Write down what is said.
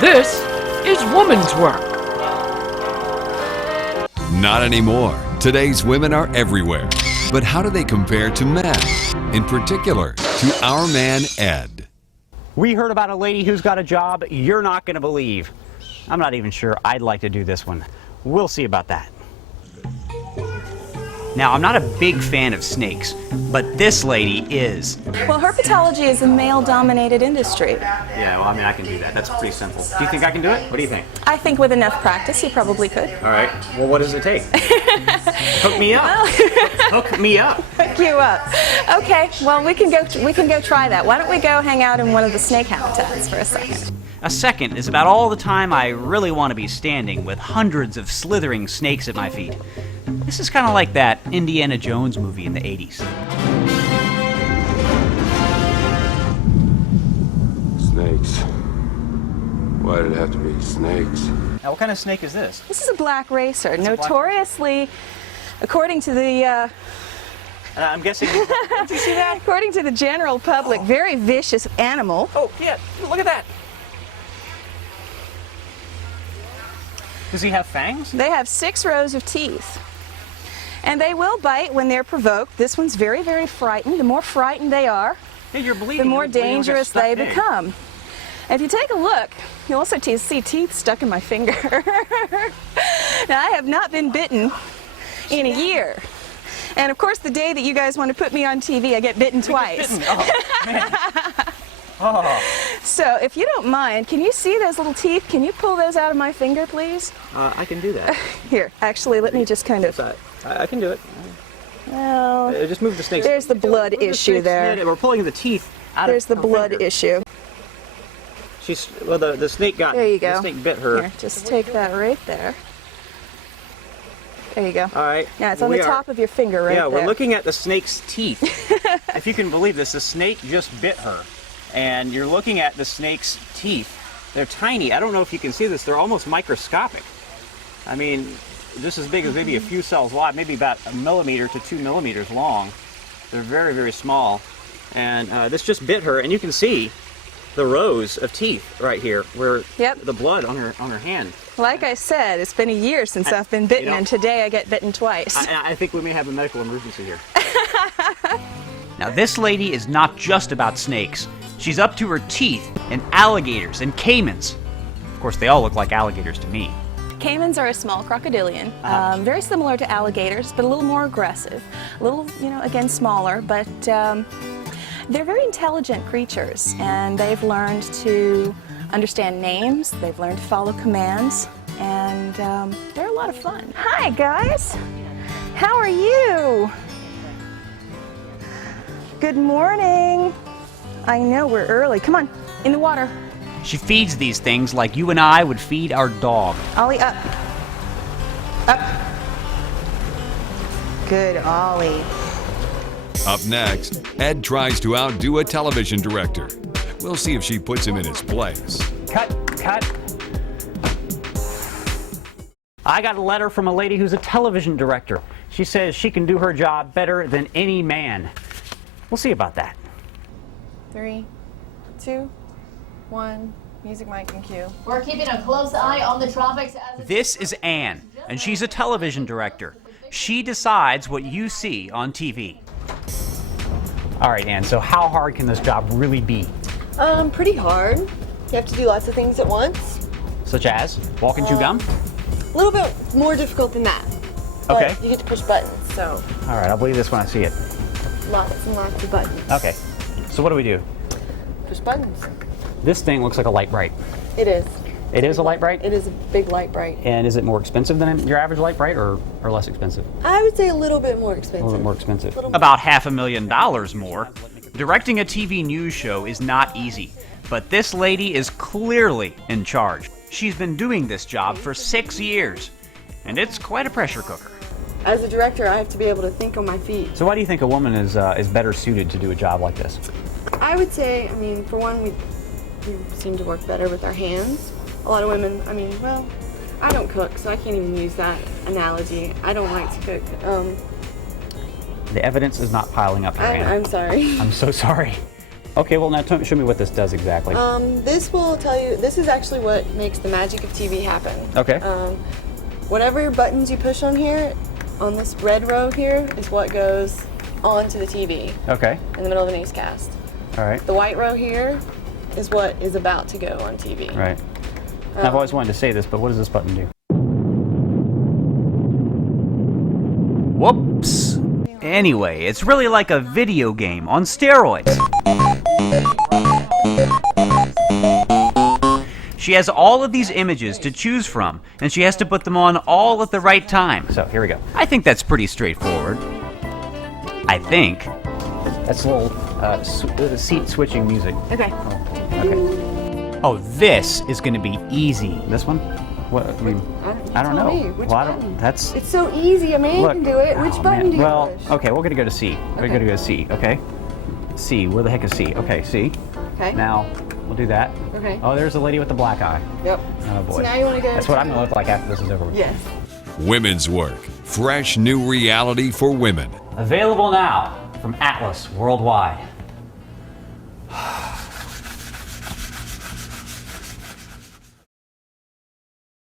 This is woman's work. Not anymore. Today's women are everywhere. But how do they compare to men? In particular, to our man, Ed. We heard about a lady who's got a job you're not going to believe. I'm not even sure I'd like to do this one. We'll see about that. Now, I'm not a big fan of snakes, but this lady is. Well, herpetology is a male-dominated industry. Yeah, well, I mean, I can do that. That's pretty simple. Do you think I can do it? What do you think? I think with enough practice, you probably could. All right. Well, what does it take? Hook me up. Hook me up. Hook you up. Okay. Well, we can go try that. Why don't we go hang out in one of the snake habitats for a second? A second is about all the time I really want to be standing with hundreds of slithering snakes at my feet. This is kind of like that Indiana Jones movie in the 80s. Snakes. Why did it have to be snakes? Now, what kind of snake is this? This is a black racer, notoriously, according to the I'm guessing. Did you see that? according to the general public, very vicious animal. Oh, yeah. Look at that. Does he have fangs? They have 6 rows of teeth. And they will bite when they're provoked. This one's very, very frightened. The more frightened they are, Yeah, you're bleeding. the more You're bleeding, dangerous stuck they in. become. If you take a look, you'll also see teeth stuck in my finger. Now, I have not been bitten in a year. And of course, the day that you guys want to put me on TV, I get bitten twice. Oh, man. Oh. So, if you don't mind, can you see those little teeth? Can you pull those out of my finger, please? I can do that. Here, actually, let me just kind of... I can do it. Well, Just move the snakes. there's the blood Move the issue snakes. there. Yeah, we're pulling the teeth out There's the of her blood finger. issue. Well, the snake got. There you go. The snake bit her. Here, just take that right there. There you go. All right. Yeah, it's on the top of your finger right yeah, there. we're looking at the snake's teeth. If you can believe this, the snake just bit her. And you're looking at the snake's teeth. They're tiny. I don't know if you can see this. They're almost microscopic. I mean, just as big as maybe a few cells wide, maybe about 1 millimeter to 2 millimeters long. They're very, very small. And this just bit her, and you can see the rows of teeth right here, where the blood on her hand. Like I said, it's been a year since I've been bitten, and today I get bitten twice. I think we may have a medical emergency here. Now, this lady is not just about snakes. She's up to her teeth in alligators and caimans. Of course, they all look like alligators to me. Caimans are a small crocodilian, very similar to alligators, but a little more aggressive. A little, again, smaller, but they're very intelligent creatures, and they've learned to understand names, they've learned to follow commands, and they're a lot of fun. Hi, guys. How are you? Good morning. I know we're early. Come on, in the water. She feeds these things like you and I would feed our dog. Ollie, up. Up. Good, Ollie. Up next, Ed tries to outdo a television director. We'll see if she puts him in his place. Cut. I got a letter from a lady who's a television director. She says she can do her job better than any man. We'll see about that. 3, 2, 1, music, mic, and cue. We're keeping a close eye on the tropics. This is Anne, and she's a television director. She decides what you see on TV. All right, Anne, so how hard can this job really be? Pretty hard. You have to do lots of things at once. Such as walk and chew gum? A little bit more difficult than that. Okay. But you get to push buttons, so All right, I'll believe this when I see it. lots and lots of buttons. Okay, so what do we do? Push buttons. This thing looks like a light bright. It is. It is a light bright? It is a big light bright. And is it more expensive than your average light bright or less expensive? I would say a little bit more expensive. A little bit more expensive. Little- About $500,000 more. Directing a TV news show is not easy, but this lady is clearly in charge. She's been doing this job for 6 years, and it's quite a pressure cooker. As a director, I have to be able to think on my feet. So why do you think a woman is better suited to do a job like this? I would say, for one, we seem to work better with our hands. A lot of women, well, I don't cook, so I can't even use that analogy. I don't like to cook. The evidence is not piling up here, Anna. I'm sorry. I'm so sorry. Okay, well now show me what this does exactly. This will tell you, this is actually what makes the magic of TV happen. Okay. Whatever buttons you push on here, on this red row here, is what goes onto the TV Okay. in the middle of the newscast. All right. The white row here is what is about to go on TV. Right. I've always wanted to say this, but what does this button do? Whoops. Anyway, it's really like a video game on steroids. She has all of these images to choose from, and she has to put them on all at the right time. So, here we go. I think that's pretty straightforward. I think. That's a little seat switching music. Okay. Okay. Oh, this is going to be easy. This one? What? I mean, I don't know. Which Well, I button? don't. That's. It's so easy, a man Look. can do it. Which Oh, button man. do you Well, push? okay, we're going to go to C. We're going to go to C, okay? C. Where the heck is C? Okay, C. Okay. Now, we'll do that. Okay. Oh, there's the lady with the black eye. Yep. Oh, boy. So now you want to go That's what I'm going to look like after this is over with. Yes. Women's Work. Fresh new reality for women. Available now from Atlas Worldwide.